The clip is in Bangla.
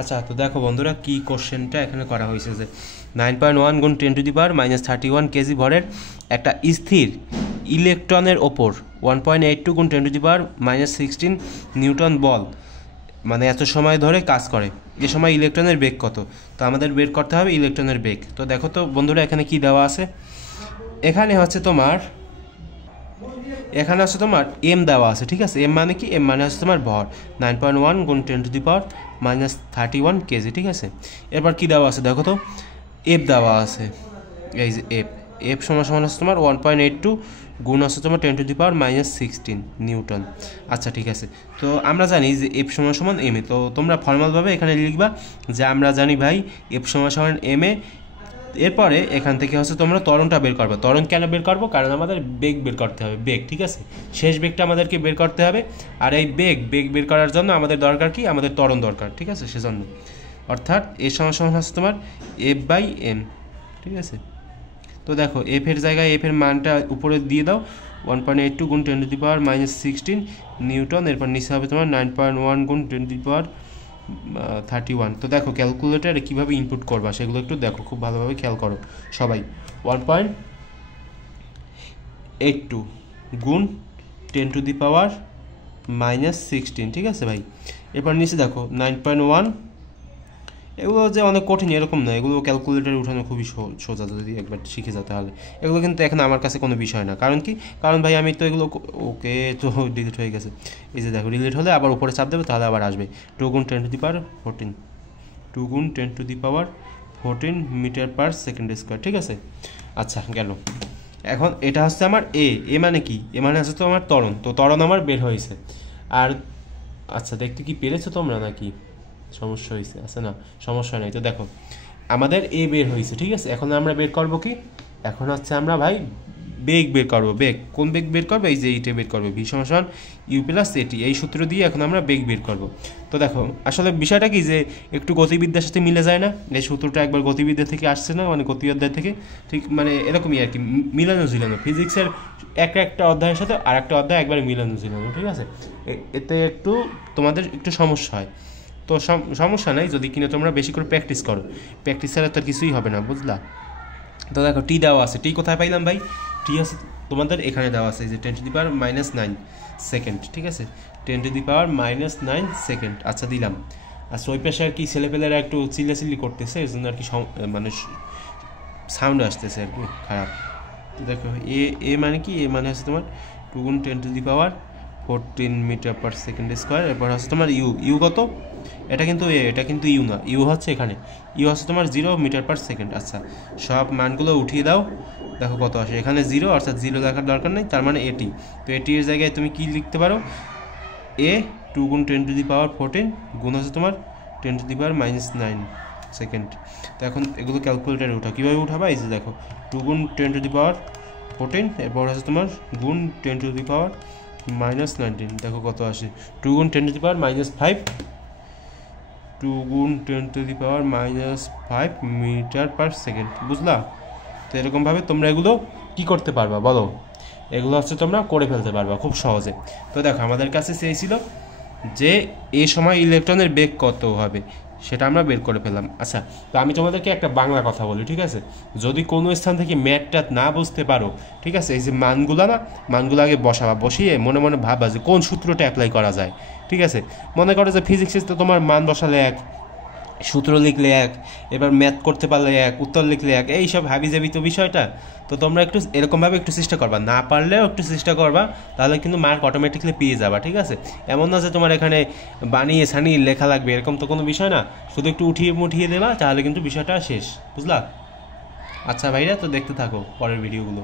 আচ্ছা, তো দেখো বন্ধুরা কি কোশ্চেনটা এখানে করা হয়েছে যে 9.1 গুণ 10⁻⁻³ কেজি ভরের একটা স্থির ইলেকট্রনের ওপর 1.82 গুণ 10⁻⁻16 নিউটন বল মানে এত সময় ধরে কাজ করে, এ সময় ইলেকট্রনের বেগ কত? তো আমাদের বের করতে হবে ইলেকট্রনের বেগ। তো দেখো তো বন্ধুরা এখানে কি দেওয়া আছে, এখানে হচ্ছে তোমার এম দেওয়া আছে, ঠিক আছে। এম মানে কি? এম মানে হচ্ছে তোমার ভর 9.1 গুণ 10⁻⁻31 কেজি, ঠিক আছে। এরপর কি দেওয়া আছে দেখো তো, এফ দেওয়া আছে, এই যে এফ সমান হচ্ছে তোমার 1.82 গুণ হচ্ছে তোমার 10⁻⁻16 নিউটন। আচ্ছা ঠিক আছে, তো আমরা জানি যে এফ সমান এম এ। তো তোমরা ফর্মালভাবে এখানে লিখবা যে আমরা জানি ভাই এফ সমান এম এ। এরপরে এখান থেকে হচ্ছে তোমরা ত্বরণটা বের করবে। ত্বরণ কেন বের করবো? কারণ আমাদের বেগ বের করতে হবে, বেগ, ঠিক আছে। শেষ বেগটা আমাদেরকে বের করতে হবে, আর এই বেগ বের করার জন্য আমাদের দরকার কি? আমাদের ত্বরণ দরকার, ঠিক আছে। সেজন্য অর্থাৎ এ সমান হচ্ছে তোমার F/m, ঠিক আছে। তো দেখো এফ এর জায়গায় এফ এর মানটা উপরে দিয়ে দাও, 1.82 গুণ 10⁻⁻16 নিউটন। এরপর নিচে হবে তোমার 9.1 গুণ 10⁻31। তো দেখো ক্যালকুলেটারে কীভাবে ইনপুট করবা সেগুলো একটু দেখো, খুব ভালোভাবে খেয়াল করো সবাই। 1.82 গুণ 10⁻⁻16, ঠিক আছে ভাই। এরপর নিচে দেখো 9.1। এগুলো যে অনেক কঠিন এরকম না, এগুলো ক্যালকুলেটারে উঠানো খুবই সোজা যদি একবার শিখে যাও তাহলে। এগুলো কিন্তু এখন আমার কাছে কোনো বিষয় না, কারণ কি? কারণ ভাই আমি তো এগুলো, ওকে তো ডিলিট হয়ে গেছে, এই যে দেখো ডিলিট হলে আবার উপরে চাপ দেবে তাহলে আবার আসবে 2 গুণ 10⁻14, 2 গুণ 10⁻14 মিটার/সেকেন্ড², ঠিক আছে। আচ্ছা গেল। এখন এটা হচ্ছে আমার এ মানে কি? এ মানে হচ্ছে তো আমার ত্বরণ। তো ত্বরণ আমার বের হয়েছে। আর আচ্ছা দেখতে কি পেরেছো তোমরা নাকি সমস্যা হয়েছে? আচ্ছা না, সমস্যা নেই। তো দেখো আমাদের এ বের হয়েছে, ঠিক আছে। এখন আমরা বের করবো কি? এখন হচ্ছে আমরা ভাই বেগ বের করবো। বেগ কোন বেগ বের করবো? এই যে এইটা বের করবো, ভি সমান ইউ প্লাস এটি। এই সূত্র দিয়ে এখন আমরা বেগ বের করবো। তো দেখো আসলে বিষয়টা কি যে একটু গতিবিদ্যার সাথে মিলে যায় না? এই সূত্রটা একবার গতিবিদ্যা থেকে আসছে না, মানে গতি অধ্যায় থেকে, ঠিক মানে এরকমই আর কি, মিলানো ঝিলানো। ফিজিক্সের একটা অধ্যায়ের সাথে আর একটা অধ্যায় একবারে মিলানো ঝিলানো, ঠিক আছে। এতে একটু তোমাদের একটু সমস্যা হয়। তো সমস্যা নাই যদি কিনা তোমরা বেশি করে প্র্যাকটিস করো। প্র্যাকটিস ছাড়া তো আর কিছুই হবে না, বুঝলা? তো দেখো টি দেওয়া আছে। টি কোথায় পাইলাম ভাই? টি আছে তোমাদের এখানে দেওয়া আছে, যে 10⁻⁹ সেকেন্ড, ঠিক আছে। 10⁻⁹ সেকেন্ড। আচ্ছা দিলাম। আর ওই পাশে আর কি ছেলেপেলেরা একটু চিল্লাচিল্লি করতেছে, এই জন্য আর কি মানে সাউন্ড আসতেছে আর কি খারাপ। তো দেখো এ মানে কি? এ মানে হচ্ছে তোমার 2 গুণ 10⁻14 মিটার/সেকেন্ড²। এরপর হচ্ছে তোমার ইউ কত? এটা কিন্তু এটা কিন্তু ইউ না, ইউ হচ্ছে এখানে, ইউ হচ্ছে তোমার 0 মিটার/সেকেন্ড। আচ্ছা সব মানগুলো উঠিয়ে দাও, দেখো কত আসে। এখানে 0, অর্থাৎ 0 দেখার দরকার নেই, তার মানে এটি। তো এটির জায়গায় তুমি কি লিখতে পারো? 2 গুণ 10⁻14 গুণ হচ্ছে তোমার 10⁻⁻9 সেকেন্ড। তো এখন এগুলো ক্যালকুলেটারে উঠাও। কীভাবে উঠাবা? এই যে দেখো 2 গুণ 10⁻14, এরপর হচ্ছে তোমার গুণ 10⁻⁻19, দেখো কত আসে। 2 গুণ 10⁻⁻5, 2 গুণ 10⁻⁻5 মিটার/সেকেন্ড, বুঝলা? তো এরকমভাবে তোমরা এগুলো কি করতে পারবা বলো? এগুলো হচ্ছে তোমরা করে ফেলতে পারবা খুব সহজে। তো দেখো আমাদের কাছে চেয়েছিল যে এই সময় ইলেকট্রনের বেগ কত হবে, সেটা আমরা বের করে ফেললাম। আচ্ছা তো আমি তোমাদেরকে একটা বাংলা কথা বলি, ঠিক আছে। যদি কোনো স্থান থেকে ম্যাথটা না বুঝতে পারো, ঠিক আছে, এই যে মানগুলো আগে বসাবা, বসিয়ে মনে মনে ভাববা যে কোন সূত্রটা অ্যাপ্লাই করা যায়, ঠিক আছে। মনে করো যে ফিজিক্সে তো তোমার মান বসালে এক, সূত্র লিখলে এক, এবার ম্যাথ করতে পারলে এক, উত্তর লিখলে এক, এইসব হাবিজাবি তো বিষয়টা। তো তোমরা একটু এরকমভাবে একটু চেষ্টা করবা, না পারলেও একটু চেষ্টা করবা, তাহলে কিন্তু মার্ক অটোমেটিকলি পেয়ে যাবা, ঠিক আছে। এমন না যে তোমার এখানে বানিয়ে ছানিয়ে লেখা লাগবে, এরকম তো কোনো বিষয় না। শুধু একটু উঠিয়ে দেবা, তাহলে কিন্তু বিষয়টা শেষ, বুঝলা? আচ্ছা ভাইরা, তো দেখতে থাকো পরের ভিডিওগুলো।